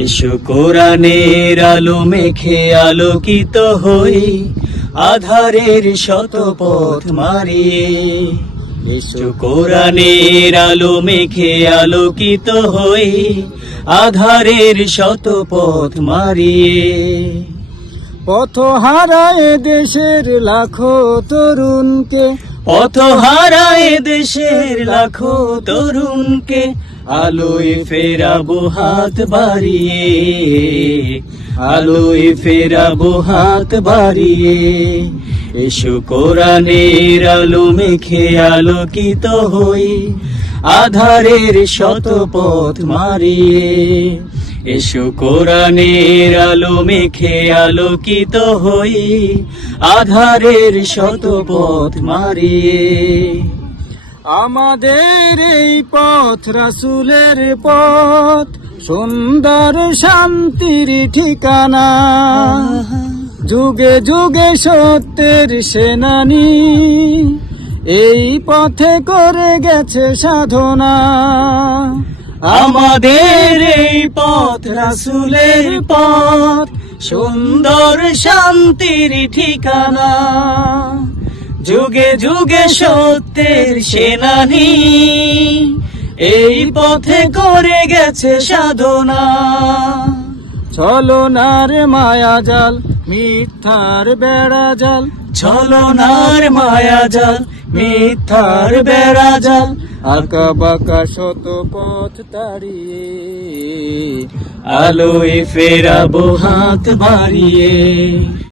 এসো কোরআনের আলো মেখে আলোকিত হই, আধারের শত পথ মারিয়ে। এসো কোরআনের আলো মেখে আলোকিত হই, আধারের শত পথ মারিয়ে। পথ হারায় দেশের লাখো তরুণকে পথ হারায় দেশের লাখো তরুণকে আলোয় ফেরাবো হাত বাড়িয়ে, আলোয় ফেরাবো হাত বাড়িয়ে। এসো কোরআনের আলো মেখে আলোকিত হই, আধারের শত পথ মারিয়ে। এসো কোরআনের আলো মেখে আলোকিত হই, আধারের শত পথ মারিয়ে। আমাদের এই পথ রাসুলের পথ, সুন্দর শান্তির ঠিকানা। যুগে যুগে সত্যের সেনানি, এই পথে করে গেছে সাধনা। আমাদের এই পথ রাসুলের পথ সুন্দর শান্তির ঠিকানা। যুগে যুগে সত্যের সেনানি এই পথে করে গেছে সাধনা। ছলনার মায়া জাল মিথ্যার বেড়া জাল ছলনার মায়া জাল মিথ্যার বেড়া জাল আঁকা বাঁকা শত পথ তাড়িয়ে আলোয় ফেরাবো হাত বাড়িয়ে।